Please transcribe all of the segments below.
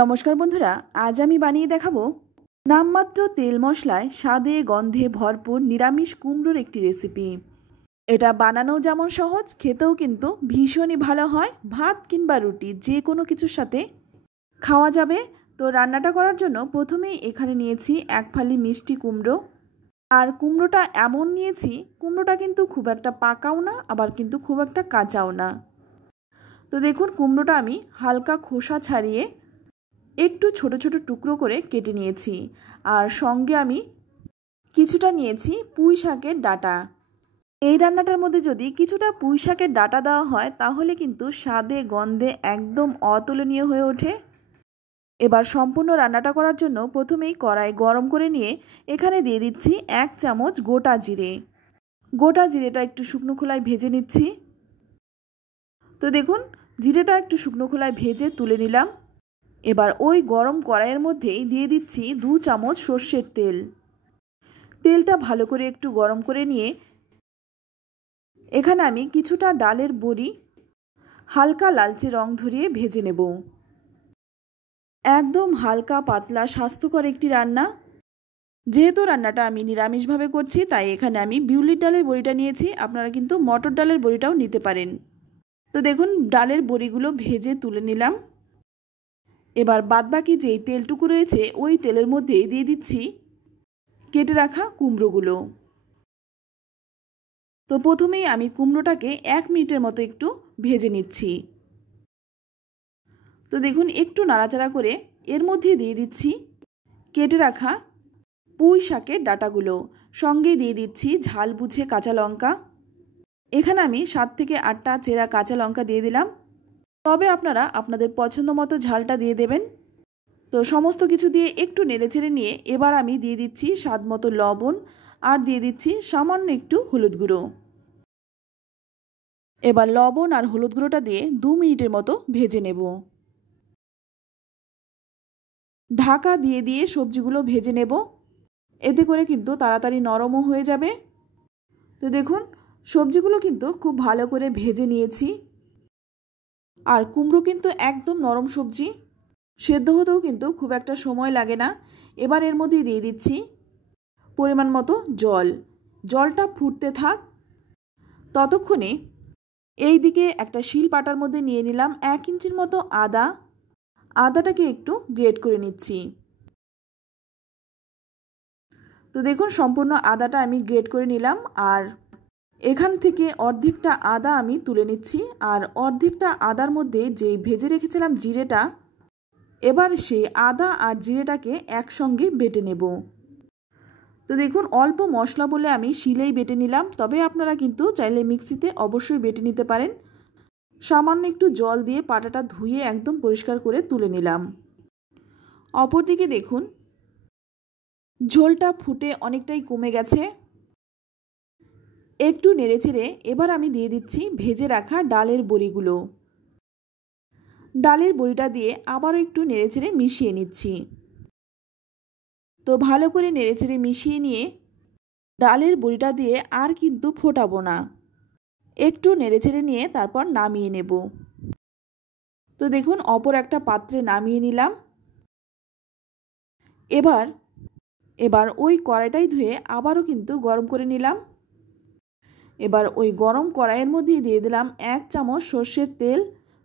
নমস্কার বন্ধুরা, আজ আমি বানিয়ে দেখাবো নামমাত্র তেল মশলায় স্বাদে গন্ধে ভরপুর নিরামিষ কুমড়োর একটি রেসিপি। এটা বানানো যেমন সহজ, খেতেও কিন্তু ভীষণই ভালো হয়। ভাত কিংবা রুটি যে কোনো কিছুর সাথে খাওয়া যাবে। তো রান্নাটা করার জন্য প্রথমেই এখানে নিয়েছি এক ফালি মিষ্টি কুমড়ো। আর কুমড়োটা এমন নিয়েছি, কুমড়োটা কিন্তু খুব একটা পাকাও না, আবার কিন্তু খুব একটা কাঁচাও না। তো দেখুন, কুমড়োটা আমি হালকা খোসা ছাড়িয়ে একটু ছোট ছোট টুকরো করে কেটে নিয়েছি। আর সঙ্গে আমি কিছুটা নিয়েছি পুঁই শাকের ডাঁটা। এই রান্নাটার মধ্যে যদি কিছুটা পুঁই শাকের ডাঁটা দেওয়া হয় তাহলে কিন্তু স্বাদে গন্ধে একদম অতুলনীয় হয়ে ওঠে। এবার সম্পূর্ণ রান্নাটা করার জন্য প্রথমেই কড়াই গরম করে নিয়ে এখানে দিয়ে দিচ্ছি 1 চামচ গোটা জিরে। গোটা জিরেটা একটু শুকনো খোলায় ভেজে নিচ্ছি। তো দেখুন, জিরেটা একটু শুকনো খোলায় ভেজে তুলে নিলাম। এবার ওই গরম কড়াইয়ের মধ্যেই দিয়ে দিচ্ছি 2 চামচ সর্ষের তেল। তেলটা ভালো করে একটু গরম করে নিয়ে এখানে আমি কিছুটা ডালের বড়ি হালকা লালচে রং ধরিয়ে ভেজে নেব। একদম হালকা পাতলা স্বাস্থ্যকর একটি রান্না। যেহেতু রান্নাটা আমি নিরামিষভাবে করছি তাই এখানে আমি বিউলির ডালের বড়িটা নিয়েছি, আপনারা কিন্তু মটর ডালের বড়িটাও নিতে পারেন। তো দেখুন, ডালের বড়িগুলো ভেজে তুলে নিলাম। এবার বাদবাকি যেই তেলটুকু রয়েছে ওই তেলের মধ্যেই দিয়ে দিচ্ছি কেটে রাখা কুমড়োগুলো। তো প্রথমেই আমি কুমড়োটাকে 1 মিনিটের মতো একটু ভেজে নিচ্ছি। তো দেখুন, একটু নাড়াচাড়া করে এর মধ্যে দিয়ে দিচ্ছি কেটে রাখা পুঁই শাকের ডাঁটাগুলো। সঙ্গে দিয়ে দিচ্ছি ঝাল বুঝে কাঁচা লঙ্কা। এখানে আমি 7 থেকে 8টা চেরা কাঁচা লঙ্কা দিয়ে দিলাম, তবে আপনারা আপনাদের পছন্দ মতো ঝালটা দিয়ে দেবেন। তো সমস্ত কিছু দিয়ে একটু নেড়েচেড়ে নিয়ে এবার আমি দিয়ে দিচ্ছি স্বাদ মতো লবণ আর দিয়ে দিচ্ছি সামান্য একটু হলুদ গুঁড়ো। এবার লবণ আর হলুদ গুঁড়োটা দিয়ে 2 মিনিটের মতো ভেজে নেব। ঢাকা দিয়ে দিয়ে সবজিগুলো ভেজে নেব, এতে করে কিন্তু তাড়াতাড়ি নরমও হয়ে যাবে। তো দেখুন, সবজিগুলো কিন্তু খুব ভালো করে ভেজে নিয়েছি। আর কুমড়ো কিন্তু একদম নরম সবজি, সেদ্ধ হতেও কিন্তু খুব একটা সময় লাগে না। এবার এর মধ্যে দিয়ে দিচ্ছি পরিমাণ মতো জল। জলটা ফুটতে থাক, ততক্ষণে এই দিকে একটা শিল পাটার মধ্যে নিয়ে নিলাম 1 ইঞ্চির মতো আদা। আদাটাকে একটু গ্রেট করে নিচ্ছি। তো দেখুন, সম্পূর্ণ আদাটা আমি গ্রেট করে নিলাম। আর এখান থেকে অর্ধেকটা আদা আমি তুলে নিচ্ছি। আর অর্ধেকটা আদার মধ্যে যেই ভেজে রেখেছিলাম জিরেটা, এবার সেই আদা আর জিরেটাকে একসঙ্গে বেটে নেব। তো দেখুন, অল্প মশলা বলে আমি শিলেই বেটে নিলাম, তবে আপনারা কিন্তু চাইলে মিক্সিতে অবশ্যই বেটে নিতে পারেন। সামান্য একটু জল দিয়ে পাটাটা ধুয়ে একদম পরিষ্কার করে তুলে নিলাম। অপরদিকে দেখুন, ঝোলটা ফুটে অনেকটাই কমে গেছে। একটু নেড়েচেড়ে এবার আমি দিয়ে দিচ্ছি ভেজে রাখা ডালের বড়িগুলো। ডালের বড়িটা দিয়ে আবারও একটু নেড়েচেড়ে মিশিয়ে নিচ্ছি। তো ভালো করে নেড়েচেড়ে মিশিয়ে নিয়ে ডালের বড়িটা দিয়ে আর কিন্তু ফোটাবো না, একটু নেড়েচেড়ে নিয়ে তারপর নামিয়ে নেব। তো দেখুন, অপর একটা পাত্রে নামিয়ে নিলাম। এবার ওই কড়াইটাই ধুয়ে আবারও কিন্তু গরম করে নিলাম। এবার ওই গরম কড়াইয়ের মধ্যে দিয়ে দিলাম 1 চামচ সর্ষের তেল।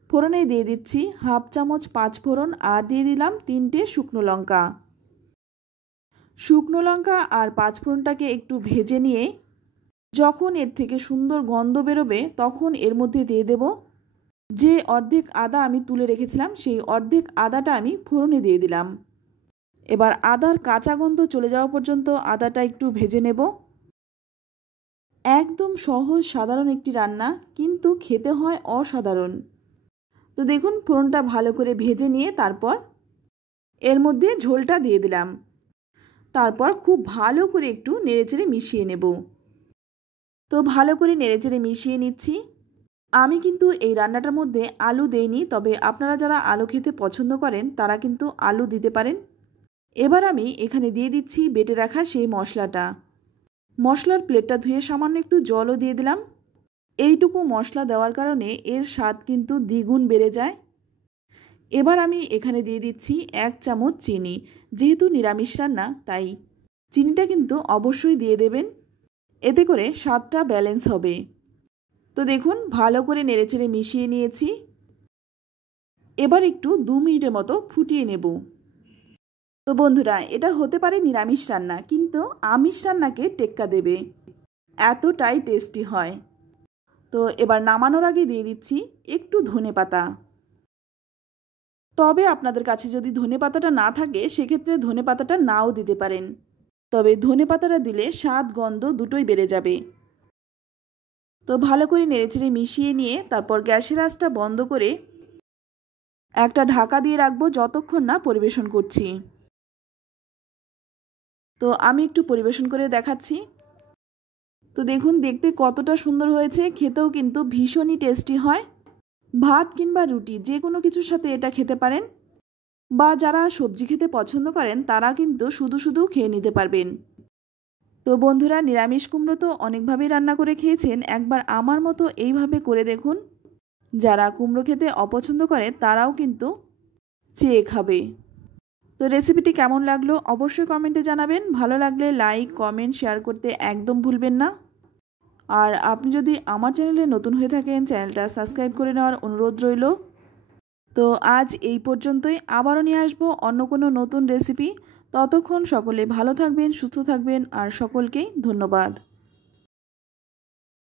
ফোড়নে দিয়ে দিচ্ছি হাফ চামচ 5 ফোড়ন আর দিয়ে দিলাম 3টে শুকনো লঙ্কা। শুকনো লঙ্কা আর 5 ফোড়নটাকে একটু ভেজে নিয়ে যখন এর থেকে সুন্দর গন্ধ বেরোবে তখন এর মধ্যে দিয়ে দেব যে অর্ধেক আদা আমি তুলে রেখেছিলাম, সেই অর্ধেক আদাটা আমি ফোড়নে দিয়ে দিলাম। এবার আদার কাঁচা গন্ধ চলে যাওয়া পর্যন্ত আদাটা একটু ভেজে নেব। একদম সহজ সাধারণ একটি রান্না, কিন্তু খেতে হয় অসাধারণ। তো দেখুন, ফোড়নটা ভালো করে ভেজে নিয়ে তারপর এর মধ্যে ঝোলটা দিয়ে দিলাম। তারপর খুব ভালো করে একটু নেড়েচেড়ে মিশিয়ে নেব। তো ভালো করে নেড়েচেড়ে মিশিয়ে নিচ্ছি। আমি কিন্তু এই রান্নাটার মধ্যে আলু দেইনি, তবে আপনারা যারা আলু খেতে পছন্দ করেন তারা কিন্তু আলু দিতে পারেন। এবার আমি এখানে দিয়ে দিচ্ছি বেটে রাখা সেই মশলাটা। মশলার প্লেটটা ধুয়ে সামান্য একটু জলও দিয়ে দিলাম। এইটুকু মশলা দেওয়ার কারণে এর স্বাদ কিন্তু দ্বিগুণ বেড়ে যায়। এবার আমি এখানে দিয়ে দিচ্ছি 1 চামচ চিনি। যেহেতু নিরামিষ রান্না তাই চিনিটা কিন্তু অবশ্যই দিয়ে দেবেন, এতে করে স্বাদটা ব্যালেন্স হবে। তো দেখুন ভালো করে নেড়েচেড়ে মিশিয়ে নিয়েছি। এবার একটু 2 মিনিটের মতো ফুটিয়ে নেব। তো বন্ধুরা, এটা হতে পারে নিরামিষ রান্না, কিন্তু আমিষ রান্নাকে টেক্কা দেবে, এতটাই টেস্টি হয়। তো এবার নামানোর আগে দিয়ে দিচ্ছি একটু ধনেপাতা। তবে আপনাদের কাছে যদি ধনেপাতাটা না থাকে সেক্ষেত্রে ধনেপাতাটা নাও দিতে পারেন, তবে ধনেপাতাটা দিলে স্বাদ গন্ধ দুটোই বেড়ে যাবে। তো ভালো করে নেড়েচেড়ে মিশিয়ে নিয়ে তারপর গ্যাসের আঁচটা বন্ধ করে একটা ঢাকা দিয়ে রাখবো যতক্ষণ না পরিবেশন করছি। তো আমি একটু পরিবেশন করে দেখাচ্ছি। তো দেখুন দেখতে কতটা সুন্দর হয়েছে, খেতেও কিন্তু ভীষণই টেস্টি হয়। ভাত কিংবা রুটি যে কোনো কিছুর সাথে এটা খেতে পারেন, বা যারা সবজি খেতে পছন্দ করেন তারা কিন্তু শুধু শুধু খেয়ে নিতে পারবেন। তো বন্ধুরা, নিরামিষ কুমড়ো তো অনেকভাবেই রান্না করে খেয়েছেন, একবার আমার মতো এইভাবে করে দেখুন। যারা কুমড়ো খেতে অপছন্দ করে তারাও কিন্তু চেয়ে খাবে। তো রেসিপিটি কেমন লাগলো অবশ্যই কমেন্টে জানাবেন। ভালো লাগলে লাইক কমেন্ট শেয়ার করতে একদম ভুলবেন না। আর আপনি যদি আমার চ্যানেলে নতুন হয়ে থাকেন চ্যানেলটা সাবস্ক্রাইব করে নেওয়ার অনুরোধ রইল। তো আজ এই পর্যন্তই, আবারও নিয়ে আসবো অন্য কোনো নতুন রেসিপি। ততক্ষণ সকলে ভালো থাকবেন, সুস্থ থাকবেন, আর সকলকেই ধন্যবাদ।